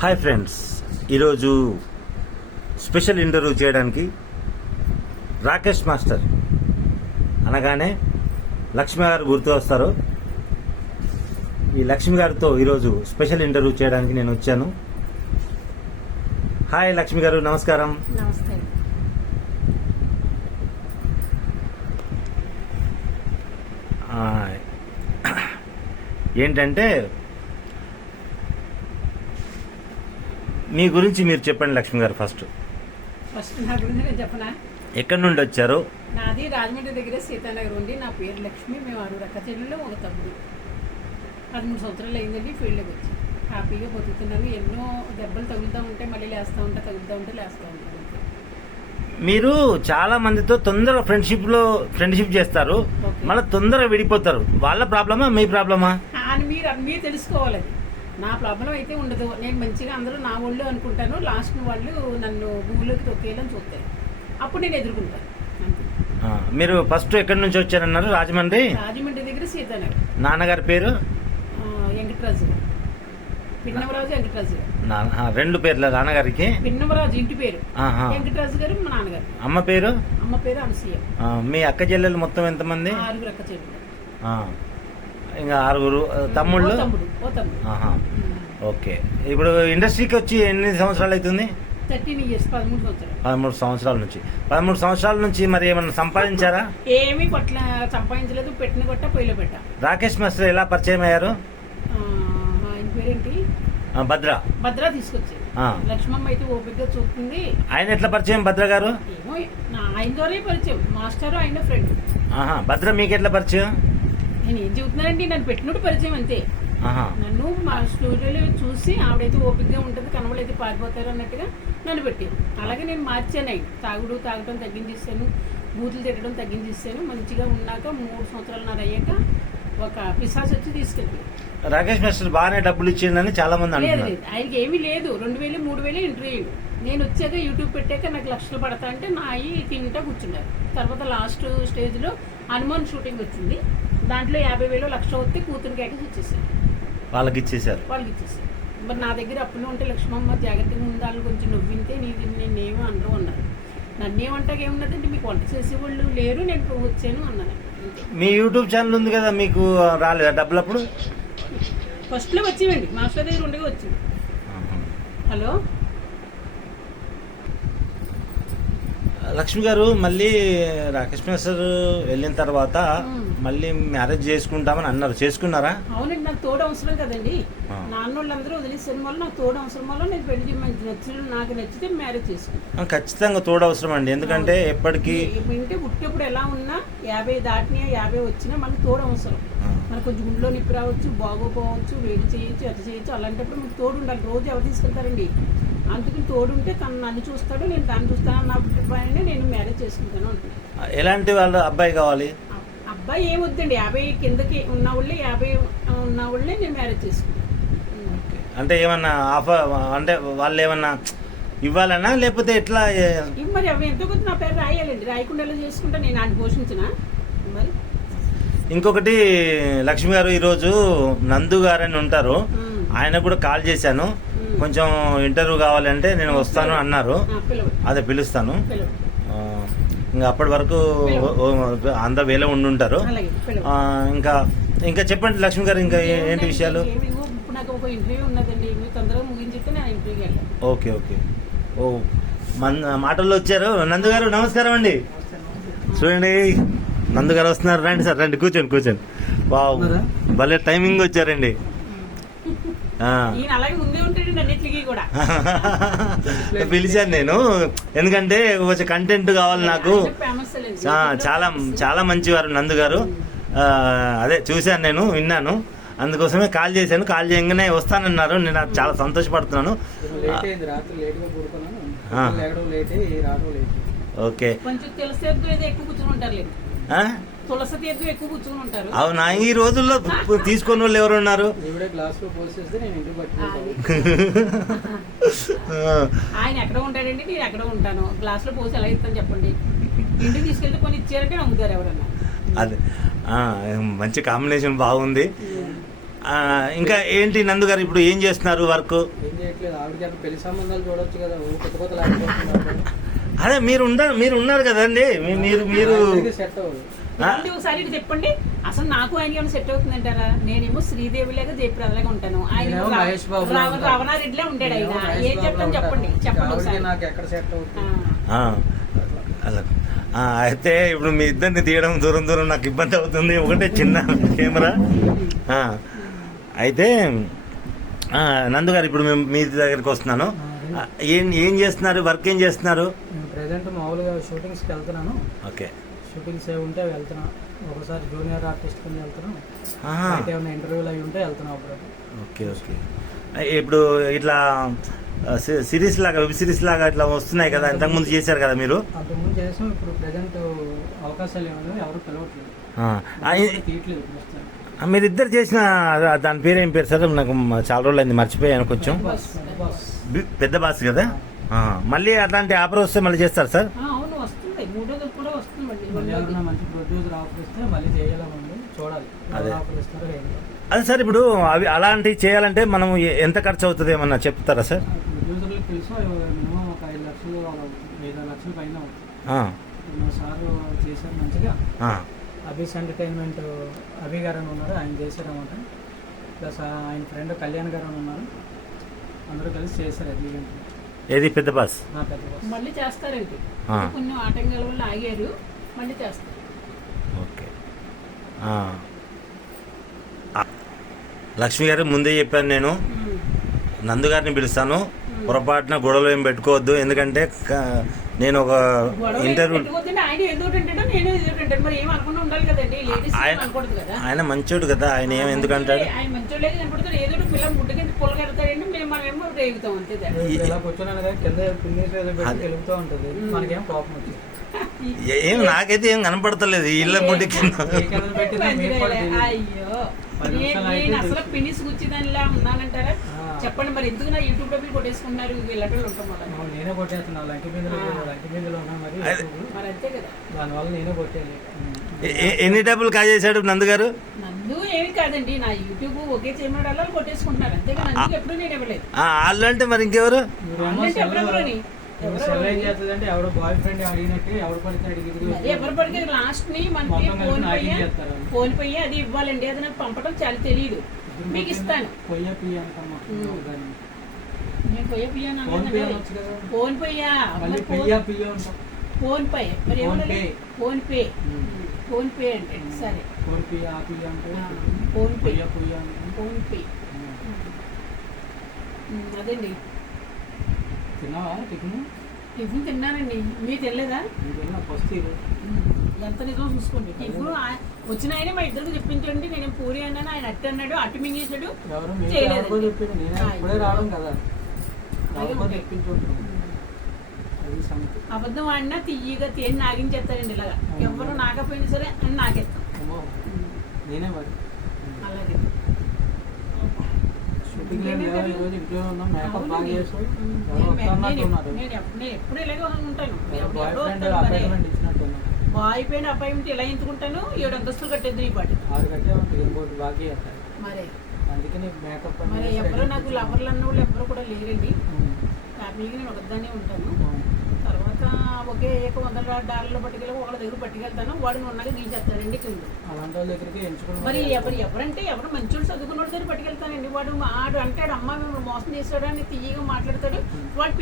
Hi friends, ఈరోజు special interview చేయడానికి Rakesh master అనగానే లక్ష్మి గారు గుర్తు వస్తారు. ఈ లక్ష్మి గారితో ఈరోజు స్పెషల్ ఇంటర్వ్యూ చేయడానికి నేను వచ్చాను. హాయ్ లక్ష్మి గారు, నమస్కారం. నమస్తే. ఏంటంటే మీ గురించి మీరు చెప్పండి లక్ష్మి గారు. ఫస్ట్ నా గురించి నేను చెప్పనా? ఎక్కడి నుండి వచ్చారు? నాది రాజమండ్రి దగ్గర సీతానగర్ ఉండి, నా పేరు లక్ష్మి. మేము 6 అక్క చెల్లెలు, ఒక తమ్ముడు. 13 సంవత్సరాలు అయిందండి ఫీల్డ్కి వచ్చి. హ్యాపీగా బతుకుతున్నాను. ఎన్నో దెబ్బలు తగులుతూ ఉంటే మళ్ళీ లేస్తూ ఉంటా, తగులుతూ ఉంటే లేస్తూ ఉంటాను. మీరు చాలా మందితో తొందరగా ఫ్రెండ్షిప్ చేస్తారు, మళ్ళీ తొందరగా విడిపోతారు. వాళ్ళ ప్రాబ్లమా మీ ప్రాబ్లమా అని మీరు తెలుసుకోవాలి. అది నా ప్రాబ్లం అయితే ఉండదు. నేను మంచిగా అందరూ నా ఒళ్ళు అనుకుంటాను. లాస్ట్ వాళ్ళు నన్ను భూమిలోకి తొక్కేయాలని చూస్తారు. అప్పుడు నేను ఎదుర్కొంటాను. మీరు ఫస్ట్ ఎక్కడి నుంచి వచ్చారన్నారు? రాజమండ్రి దగ్గర సీతానగర్. నాన్నగారి పేరు వెంకటరాజు, పిన్నమరాజు వెంకటరాజు. 2 పేర్ల నాన్నగారికి? పిన్నమరాజు ఇంటి పేరు, వెంకటరాజు గారు మా నాన్నగారు. అమ్మ పేరు? అమ్మ పేరు అనసూయ. మీ అక్క చెల్లెలు మొత్తం ఎంతమంది? 6 అక్క చెల్లెలు. ఇంకా 6 తమ్ముళ్ళు. ఓకే. ఇప్పుడు ఇండస్ట్రీకి వచ్చి ఎన్ని సంవత్సరాలు అవుతుంది? 13 years, 13 సంవత్సరాలు. 13 సంవత్సరాల నుంచి. 13 సంవత్సరాల నుంచి మరి ఏమన్నా సంపాదించారా? ఏమీ పట్ల సంపాదించలేదు. పెట్టిన కొట్ట పొయ్యిలో పెట్టా. రాకేష్ మాస్టర్ ఎలా పరిచయం అయ్యారు? ఆయన పేరేంటి? భద్ర తీసుకొచ్చారు. లక్ష్మమ్మ అయితే ఓపికగా చూస్తుంది. ఆయన ఎట్లా పరిచయం భద్ర గారు? ఏమో ఆయన ద్వారా పరిచయం. మాస్టర్ ఆయన ఫ్రెండ్. భద్ర మీకు ఎట్లా పరిచయం? నేను ఏం చెబుతున్నానండి, నన్ను పెట్టినట్టు పరిచయం అంతే. నన్ను మా స్టూడియోలో చూసి ఆవిడైతే ఓపికగా ఉంటుంది, కనవలైతే పారిపోతారు అన్నట్టుగా నన్ను పెట్టారు. అలాగే నేను మార్చాను. తాగడం తగ్గించేసాను, బూతులు తిట్టడం తగ్గించేసాను. మంచిగా ఉన్నాక 3 సంవత్సరాలు అయ్యాక ఒక పిశాచ్ వచ్చి తీసుకెళ్ళి. రాకేష్ మాస్టర్ బాగానే డబ్బులు ఇచ్చిందని చాలా మంది అంటున్నారు. లేదు, ఆయనకి ఏమీ లేదు. 2000 3000 ఇంటర్వ్యూ. నేను వచ్చాక యూట్యూబ్ పెట్టాక నాకు లక్షలు పడతా అంటే నా తింటా కూర్చున్నారు. తర్వాత లాస్ట్ స్టేజ్లో హనుమాన్ షూటింగ్ వచ్చింది. దాంట్లో 50,000 లక్ష వస్తే కూతురికి ఎక్కి ఇచ్చేసారు. వాళ్ళకి ఇచ్చేసారు. మరి నా దగ్గర అప్పులు ఉంటే లక్ష్మమ్మ జాగ్రత్తగా ఉండాలి, కొంచెం నవ్వింటే నేనేమో అందరూ అన్నారు. నన్నేమంటాక ఏమున్నదంటే మీకు వంట చేసేవాళ్ళు లేరు, నేను వచ్చాను అన్నాను. మీ యూట్యూబ్ ఛానల్ ఉంది కదా, మీకు రాలేదా డబ్బులు? అప్పుడు ఫస్ట్లో వచ్చేవండి, మాస్టర్ దగ్గర ఉండగా వచ్చింది. హలో లక్ష్మి గారు, మళ్ళీ రాకేష్ మాస్టర్ వెళ్ళిన తర్వాత మళ్ళీ మ్యారేజ్ చేసుకుంటామని అన్నారు. చేసుకున్నారా? అవునండి, నాకు తోడు అవసరం కదండి. నాన్నోళ్ళందరూ వదిలేసిన వల్ల నాకు తోడు అవసరం వల్ల నేను పెళ్లి నాకు నచ్చితే మ్యారేజ్ చేసుకుంటాను. ఖచ్చితంగా తోడు అవసరం అండి. ఎందుకంటే ఎప్పటికీ ఇంటే పుట్టేప్పుడు ఎలా ఉన్నా 50 దాటినా 50 వచ్చినా మనకు తోడు అవసరం. మనకు కొంచెం గుండెలో నిప్పు రావచ్చు, బాగోపోవచ్చు, వేడి చేయొచ్చు, అది చేయొచ్చు. అలాంటప్పుడు మీకు తోడు ఉండాలి. రోజు ఎవరు తీసుకెళ్తారండి? అందుకని తోడు ఉంటే తను నన్ను చూస్తాడు, నేను దాన్ని చూస్తాను అన్న అభిప్రాయాన్ని నేను మ్యారేజ్ చేసుకుంటాను అంటున్నాను. ఎలాంటి వాళ్ళ అబ్బాయి కావాలి? అబ్బాయి ఏమొద్దండి, 50 కిందకి ఉన్న వాళ్ళే, 50 ఉన్న వాళ్ళే నేను మ్యారేజ్ చేసుకుంటాను. అంటే ఏమన్నా ఆఫర్ అంటే వాళ్ళు ఏమన్నా ఇవ్వాలన్నా లేకపోతే ఎట్లా? మరి అవి ఎంతో కొంత నా పేరు రాయాలండి. రాయకుండా ఎలా చేసుకుంటా నేను ఆయన పోషించిన. మరి ఇంకొకటి లక్ష్మి గారు, ఈరోజు నందు గారు అని ఉంటారు, ఆయన కూడా కాల్ చేశాను. కొంచెం ఇంటర్వ్యూ కావాలంటే నేను వస్తాను అన్నారు. అదే పిలుస్తాను. ఇంకా అప్పటి వరకు అంత వేలో ఉండుంటారు. ఇంకా చెప్పండి లక్ష్మి గారు, ఇంకా ఏంటి విషయాలు? నాకు ఒక ఇంటర్వ్యూ ఉన్నదండి, మీరు తొందరగా ముగించితే నేను ఇంటర్వ్యూకి వెళ్ళాను. ఓకే. మాటల్లో వచ్చారు. నందు గారు నమస్కారం అండి. చూడండి, నందు గారు వస్తున్నారు. రండి సార్, రండి, కూర్చోండి. బాగు భలే టైమింగ్ వచ్చారండి. పిలిచాను నేను, ఎందుకంటే కొంచెం కంటెంట్ కావాలి నాకు. చాలా మంచివారు నందు గారు. అదే చూశాను, నేను విన్నాను, అందుకోసమే కాల్ చేశాను. కాల్ చేయగానే వస్తానన్నారు. నేను చాలా సంతోషపడుతున్నాను. ఓకే. అవునా? ఈ రోజుల్లో తీసుకున్న వాళ్ళు ఎవరు ఉన్నారు? ఆయన ఎక్కడ ఉంటాడండి, నేను ఎక్కడ ఉంటాను. గ్లాస్ లో పోసి ఎలా ఇస్తాను చెప్పండి? ఇంటికి తీసుకెళ్తే కొన్ని ఇచ్చారంటే నమ్ముతారు ఎవరన్నా. అదే మంచి కాంబినేషన్ బాగుంది. ఇంకా ఏంటి నందు గారు ఇప్పుడు ఏం చేస్తున్నారు వర్క్? ఏం చేయట్లేదు, ఆవిడకి అక్కడ పెళ్లి సంబంధాలు చూడొచ్చు కదా, కొత్త కొత్త లేకపోతున్నారు. అదే మీరు ఉన్నారు కదండి, మీరు సెట్ అవ్వదు. ఏమండి ఒకసారి ఇటు చెప్పండి, అసలు నాకు ఆయన ఏమైనా సెట్ అవుతుందంటారా? నేనేమో శ్రీదేవిలాగా జయప్రదలాగా ఉంటాను, ఆయన నేనేమో మహేష్ బాబు లాగా ఉంటాను. రావణారెడ్డిలా ఉంటాడు ఆయన. ఏం చెప్తాను చెప్పండి ఒకసారి. నాకు ఎక్కడ సెట్ అవుతుంది. అలా అయితే ఇప్పుడు మీ ఇద్దరిని తీయడం దూరం నాకు ఇబ్బంది అవుతుంది, ఒకటే చిన్న కెమెరా. అయితే నందు గారు ఇప్పుడు మేము మీ దగ్గరికి వస్తున్నాను. ఏం చేస్తున్నారు, వర్క్ ఏం చేస్తున్నారు? ప్రెసెంట్ మామూలుగా షూటింగ్స్కి వెళ్తున్నాను. ఓకే, షూటింగ్స్ ఏమి ఉంటే వెళ్తున్నాను, ఒకసారి జూనియర్ ఆర్టిస్ట్ కింద వెళ్తున్నాను, ఏమైనా ఇంటర్వ్యూలు అవి ఉంటే వెళ్తున్నాం అప్పుడు. ఓకే. ఇప్పుడు ఇట్లా సిరీస్ లాగా, వెబ్ సిరీస్ లాగా ఇట్లా వస్తున్నాయి కదా, ఇంతకుముందు చేశారు కదా మీరు? అంతకుముందు చేసాం, ఇప్పుడు ప్రెసెంట్ అవకాశాలు ఏమన్నా ఎవరు పిలవట్లేదు, తీయట్లేదు ప్రస్తుతం. మీరిద్దరు చేసిన దాని పేరు ఏం పేరు సార్? నాకు చాలా రోజులు అయింది, మర్చిపోయాను కొంచెం. పెద్ద బాస్ కదా. మళ్ళీ అట్లాంటి ఆఫర్ వస్తే మళ్ళీ చేస్తారు సార్? అవును వస్తుంది, మూడోది కూడా వస్తుంది. మళ్ళీ ఎవరైనా మంచి ప్రొడ్యూసర్ ఆఫర్ ఇస్తే మళ్ళీ చేయాలని చూడాలి, ఆఫర్ ఇస్తారో ఏం. అదే సార్, ఇప్పుడు అవి అలాంటివి చేయాలంటే మనం ఎంత ఖర్చు అవుతుంది ఏమన్నా చెప్తారా సార్? ప్రొడ్యూసర్లకు తెలుసు, మినిమం ఒక 5 లక్షలు 5 లక్షల పైన అవుతుంది. మా సారు చేశారు మంచిగా. అభిస్ ఎంటర్టైన్మెంట్ అభి గారు అని ఉన్నారు, ఆయన చేశారన్నమాట. ప్లస్ ఆయన ఫ్రెండ్ కళ్యాణ్ గారు అని ఉన్నారు, అందరూ కలిసి చేశారు అది. ఏది పెద్ద బాస్? పెద్ద బాస్ మళ్ళీ చేస్తారండి, కొన్ని ఆటంకాల వల్ల ఆగారు, మళ్ళీ చేస్తారు. ఓకే. లక్ష్మి గారు ముందే చెప్పాను, నేను నందు గారిని పిలుస్తాను, పొరపాటున గొడవలు ఏం పెట్టుకోవద్దు, ఎందుకంటే నేను ఒక ఇంటర్వ్యూ. ఆయన మంచోడు కదా, ఆయన ఏం ఎందుకు అంటాడు? ఏం నాకైతే ఏం కనపడతలేదు ఇళ్ళ ముడ్డి కింద. అసలు పినిస్ గుచ్చిదానిలా ఉన్నానంటారా? చెప్పండి మరి, ఎందుకు నా యూట్యూబ్ లో కొట్టేసుకున్నారు? వీళ్ళంటే ఉంటాం నేనే కొట్టేస్తున్నాను, లంకి బిందులో ఉన్నా మరి అంతే కదా, దానివల్ల నేనే కొట్టేది. ఎన్ని డబ్బులు కాజేశాడు నందు గారు? నందు ఏమి కాదండి, నా యూట్యూబ్ ఒకే చేయడం కొట్టేసుకుంటున్నారు అంతే కదా, నందుకు ఎప్పుడు నేను ఇవ్వలేదు. వాళ్ళు అంటే మరి ఇంకెవరు? చేస్తుందంటే ఎవరు బాయ్ ఫ్రెండ్ అడిగినట్టు ఎవరు పడితే ఎవరు పడితే లాస్ట్ ని మనకి ఫోన్ పోయి అది ఇవ్వాలండి, అది నాకు పంపడం చాలా తెలియదు, మీకు ఇస్తాను. పొయ్య పియ్య నేను పొయ్య పియ్య ఫోన్ పొయ్యా ఫోన్ పే మరి ఏమన్నా ఫోన్ పే ఫోన్ పే అంటే సరే, ఫోన్ పియ్య పియ్య అంటే ఫోన్ పే పొయ్య ఫోన్ పే. అదండి. తిన్నావా టిఫిన్? టిఫిన్ తిన్నానండి, మీరు తినలేదా? ఎంత నిజం చూసుకోండి. టిఫిన్ వచ్చిన ఆయన మా ఇద్దరికి చెప్పించండి, నేను పూరి అన్నాను, ఆయన అట్టు అన్నాడు, అట్టు మింగేసాడు, అబద్ధం ఆడినా తీయగా తేని నాగించేస్తారండి ఇలాగా, ఎవరు నాకపోయినా సరే అని నాకేస్తాం. అలాగే నేను ఎప్పుడు ఇలాగే ఉంటాను. బాయ్ పైన అపాయింట్మెంట్ ఇలా ఎంచుకుంటాను, 7 అంతస్తులు కట్టేది ఈ పాటి. మరి ఎవరు నాకు లవర్లు అన్న వాళ్ళు ఎవరు కూడా లేరండి, ఫ్యామిలీకి నేను ఒకదాన్నే ఉంటాను. తర్వాత ఒకే $100 పట్టుకెళ్ళి ఒకళ్ళ దగ్గర పట్టుకెళ్తాను, వాడిని ఉన్నాక తీసేస్తాడండి కింద. మరి ఎవరంటే ఎవరు మంచి చదువుకున్న వాళ్ళ దగ్గర పట్టుకెళ్తానండి, వాడు ఆడు అంటాడు అమ్మ మేము మోసం చేస్తాడు అని తీయగా మాట్లాడతాడు, వాడు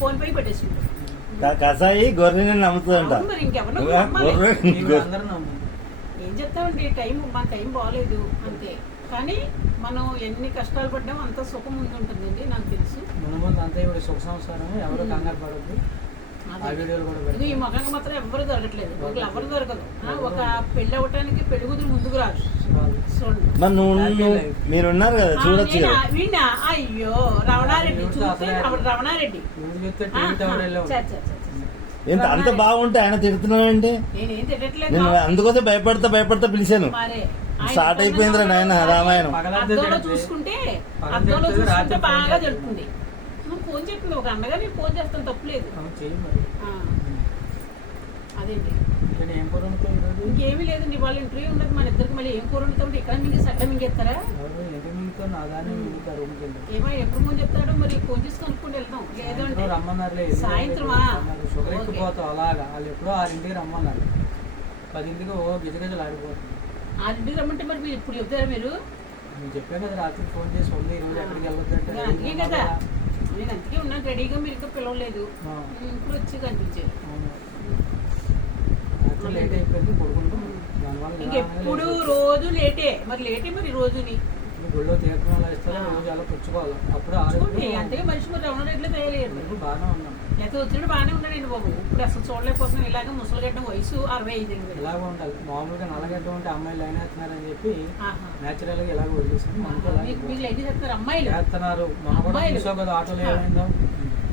ఫోన్ పే పెట్టేసుకుంటాడు. మరి ఇంకెవరు ఏం చెప్తామండి, మన టైం బాగలేదు అంతే. కానీ మనం ఎన్ని కష్టాలు పడ్డామో అంత సుఖం ముందు ఉంటుందండి, నాకు తెలుసు. ఈ మగంగా మాత్రం ఎవరు దొరకట్లేదు, ఎవరు దొరకదు. ఒక పెళ్లి అవ్వటానికి పెళ్ళికూతురు ముందుకు రాదు. అయ్యో రమణారెడ్డి చూస్తే రమణారెడ్డి అంత బాగుంటే ఆయన తిడుతున్నాడంటే నేనేం తిట్టట్లేదు, నేను అందుకోసం భయపడతా పిలిచాను. స్టార్ట్ అయిపోయిందిరా నాయన రామాయణం. అద్దంలో చూసుకుంటే బాగా జరుగుతుంది. నువ్వు ఫోన్ చెప్పింది ఒక అన్నగా, నేను ఫోన్ చేస్తాను, తప్పులేదు. అదేంటి నేను ఏం కూర వండుతావు ఈరోజు? ఇంకేమీ లేదండి, వాళ్ళ ఇంటర్వ్యూ ఉండదు మన ఇద్దరికి. మళ్ళీ ఏం కూర వండుతాం? ఇక్కడ మింగేసి అక్కడ మింగేస్తారా? ఎవరు ఎందుకు మిగతా నాదానే మిగతా రూమ్కి వెళ్ళి ఏమో ఎప్పుడు ముందు చెప్తాడో మరి ఫోన్ చేసి కనుక్కొని వెళ్దాం. లేదు అంటే రమ్మన్నారులే. సాయంత్రమా? షుగర్ ఎక్కిపోతావు అలాగా. వాళ్ళు ఎప్పుడో 6ంటికి రమ్మన్నారు, 10ంటికి ఓ గిజగిజలు ఆడిపోతుంది. 6ంటికి రమ్మంటే మరి మీరు ఇప్పుడు చెప్తారా? మీరు నేను చెప్పాను కదా రాత్రి ఫోన్ చేసి ఉంది ఈరోజు ఎక్కడికి వెళ్ళొద్దంటే. అందుకే కదా నేను అందుకే ఉన్నాను రెడీగా, మీరు ఇంకా పిలవలేదు. ఇప్పుడు వచ్చి కనిపించేది. రాత్రి లేట్ అయిపోయింది పడుకుంటాం. దానివల్ల ఇంకెప్పుడు రోజు లేటే. మరి లేటే మరి రోజుని గుళ్ళో తీర్థం అలా ఇస్తారో రోజు అలా పుచ్చుకోవాలి. అప్పుడు అంతే మనిషి మరి రమణ రెడ్లో తయారయ్యారు. బాగానే ఉన్నాం. లేకపోతే వచ్చినప్పుడు బాగానే ఉన్నాడండి బాబు. ఇప్పుడు అసలు చూడలేకపోతున్నాం. ఇలాగ ముసలిగడ్డ వయసు 65. ఇలాగ ఉండాలి. మామూలుగా నల్లగడ్డ ఉంటే అమ్మాయిలు లైన్ వేస్తున్నారని చెప్పి నేచురల్ గా ఇలాగ వదిలేసాను. మీకు లైన్ చేస్తారు అమ్మాయిలు వేస్తున్నారు. మనం కూడా చూసావు కదా ఆటోలో ఏమైందో.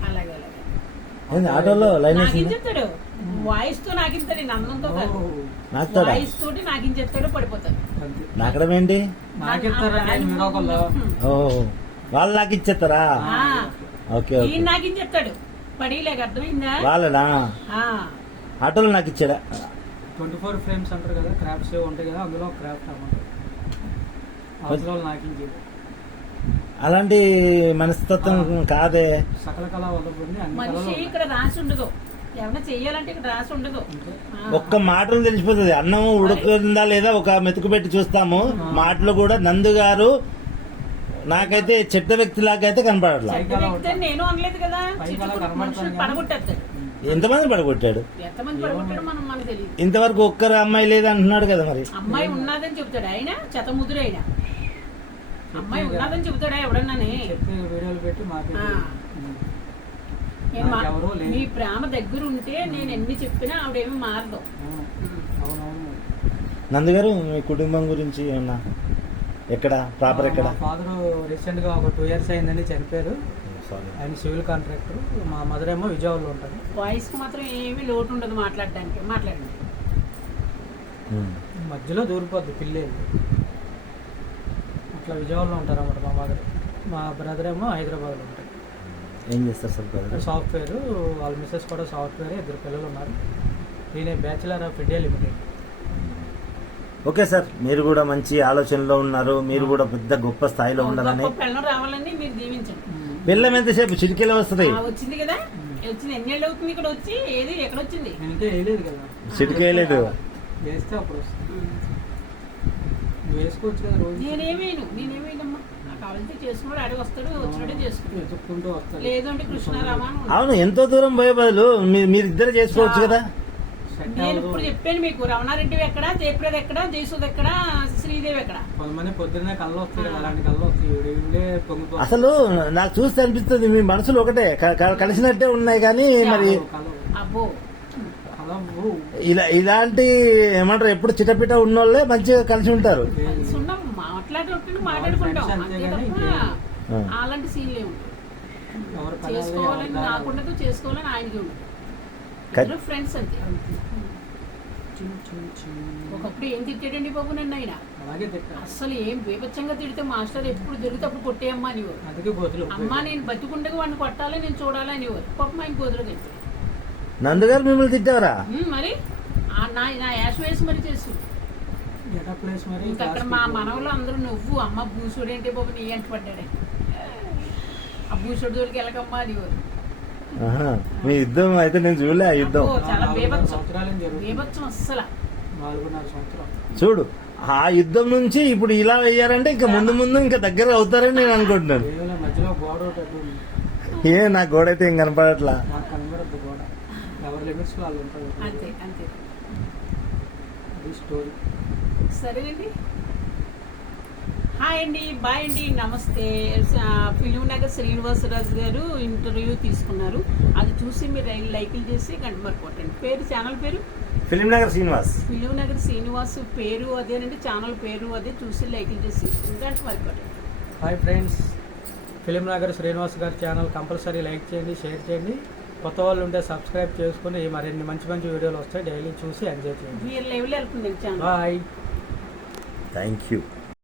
అలాగే ఆటోలో లైన్ నాకించేస్తాడు. వాయిస్ తో నాకింతాడు. అన్నంతో కాదు, వాయిస్ తోటి నాకించేస్తాడు. పడిపోతాడు. నాకడం ఏంటి? వాళ్ళు నాకు ఇచ్చేస్తారా? ఓకే నాకించేస్తాడు. పడిలేక అర్థమైందా? వాళ్ళనా ఆటోలో నాకు ఇచ్చాడా? 24 ఫ్రేమ్స్ అంటారు కదా, క్రాఫ్ట్స్ ఉంటాయి కదా, అందులో క్రాఫ్ట్ అన్నమాట. అవతల నాకించేది అలాంటి మనస్తత్వం కాదే. సకల కళ వల్ల మనిషి ఇక్కడ రాసి ఉండదు. ఏమన్నా చెయ్యాలంటే ఇక్కడ రాసి ఉండదు. ఒక్క మాటలు తెలిసిపోతుంది. అన్నం ఉడుకుతుందా లేదా ఒక మెతుకు పెట్టి చూస్తాము. మాటలు కూడా నందు గారు నాకైతే చెడ్డ వ్యక్తి లాగైతే కనపడట్లా. నేను అనలేదు కదా. పడగొట్టేస్తాడు. ఎంతమంది పడగొట్టాడు? ఎంతమంది పడగొట్టాడు మనం మనకు తెలియదు. ఇంతవరకు ఒక్కరు అమ్మాయి లేదు అంటున్నాడు కదా. మరి అమ్మాయి ఉన్నదని చెప్తాడు ఆయన. చెతముద్దుడు ఆయన. అమ్మాయి ఉన్నదని చెబుతాడా ఎవడన్నానే? వీడియోలు పెట్టి మీ ప్రేమ దగ్గర ఉంటే నేను ఎన్ని చెప్పినా ఆవిడేమి మారదు. నందుగారు మీ కుటుంబం గురించి ఏమన్నా? ఎక్కడ ప్రాపర్ ఎక్కడ? ఫాదర్ రీసెంట్ గా ఒక 2 years అయిందండి, చనిపోయారు. ఆయన సివిల్ కాంట్రాక్టర్. మా మదర్ ఏమో విజయవాడలో ఉంటారు. వాయిస్ కి మాత్రం ఏమీ లోటు ఉండదు మాట్లాడడానికి. మాట్లాడండి. మధ్యలో దూరిపోద్ది పిల్లేది. అట్లా విజయవాడలో ఉంటారు అన్నమాట మా మదర్. మా బ్రదర్ ఏమో హైదరాబాద్లో ఉంటారు. ఏం చేస్తారు సార్ బ్రదర్? సాఫ్ట్వేర్. వాళ్ళ మిస్సెస్ కూడా సాఫ్ట్వేర్. 2 పిల్లలు ఉన్నారు. ఈయన bachelor of India limited. Okay sir, మీరు కూడా మంచి ఆలోచనలో ఉన్నారు. మీరు కూడా పెద్ద గొప్ప స్థాయిలో ఉండాలని. పిల్లలు రావాలని మీరు దీవించండి. పిల్లం ఎంతసేపు చిటికెలా వస్తుంది? వచ్చింది కదా. వచ్చింది. ఎన్నేళ్ళు అవుతుంది ఇక్కడ వచ్చి? ఏది ఎక్కడ వచ్చింది? వేయలేదు కదా. చిటికేయలేదు. వేస్తే అప్పుడు వేసుకోవచ్చు కదా రోజు. నేనేమేనమ్మా. నాకు కావాలంటే చేసుకున్నాడు. అడిగి వస్తాడు. వచ్చినట్టే చేసుకుంటూ వస్తాడు. లేదు అంటే కృష్ణారామా. అవును, ఎంతో దూరం పోయే బదులు మీరిద్దరు చేసుకోవచ్చు కదా. నేను ఇప్పుడు చెప్పాను మీకు. రమణారెడ్డి ఎక్కడ, జయప్రద ఎక్కడ, జయసుధ ఎక్కడ, శ్రీదేవి ఎక్కడ. కొంతమంది పొద్దున్నే కళ్ళు వస్తాయి. అలాంటి కళ్ళు వస్తాయి. అసలు నాకు చూస్తే అనిపిస్తుంది మీ మనసులు ఒకటే కలిసినట్టే ఉన్నాయి. కానీ మరి అబ్బో ఇలాంటి ఏమంటారు, ఎప్పుడు చిటపిట ఉన్నోళ్ళే మంచిగా కలిసి ఉంటారు. మాట్లాడుకుంటాం అంతే తప్ప అలాంటి సీన్లే ఉంటాయి. చేసుకోవాలని నాకుండదు, చేసుకోవాలని ఆయనకి ఉండదు. ఫ్రెండ్స్ అంతే. ఒకప్పుడు ఏం తిట్టాడండి బాబు నన్ను ఆయన. అసలు ఏం బీభత్సంగా తిడితే మాస్టర్ ఎప్పుడు దొరికితే అప్పుడు కొట్టేయమ్మా అనేవారు. అమ్మా నేను బతికుండగా వాడిని కొట్టాలి, నేను చూడాలి అనేవారు. పాపం ఆయన గోతులు తింటారు. నందుగారు మిమ్మల్ని తిట్టారా? మరి నా యాష్ వేసి మరి చేసి ఇంకా అక్కడ మా మనవలు అందరూ నువ్వు అమ్మ భూసుడు ఏంటి బాబు నీ అంట పడ్డాడే. ఆ భూసుడు దొరికి వెళ్ళకమ్మా అనేవారు. మీ యుద్ధం అయితే నేను చూడలే. ఆ యుద్ధం చాలా బీభత్సం అస్సలు. చూడు, ఆ యుద్ధం నుంచి ఇప్పుడు ఇలా అయ్యారంటే ఇంకా ముందు ముందు ఇంకా దగ్గర అవుతారని నేను అనుకుంటున్నాను. నా గోడ అయితే ఏం కనపడట్లా. సరేనండి. హాయ్ అండి, బాయ్ అండి, నమస్తే. ఫిలిం నగర్ శ్రీనివాసరాజు గారు ఇంటర్వ్యూ తీసుకున్నారు. అది చూసి మీరు లైకులు చేసి గంట మరి కొట్టండి. ఛానల్ పేరు ఫిలిం నగర్ శ్రీనివాస్. ఫిలిం నగర్ శ్రీనివాస్ పేరు అదేనండి. ఛానల్ పేరు అదే. చూసి లైకులు చేసి గంట మరి కొట్టండి. Hi friends, film Nagar Srinivas గారి ఛానల్ కంపల్సరీ లైక్ చేయండి, షేర్ చేయండి. కొత్త వాళ్ళు ఉంటే సబ్స్క్రైబ్ చేసుకుని మరిన్ని మంచి మంచి వీడియోలు వస్తాయి. డైలీ చూసి ఎంజాయ్ చేయండి. లైవ్లో వెళ్తుంది ఛానల్. బాయ్. Thank you.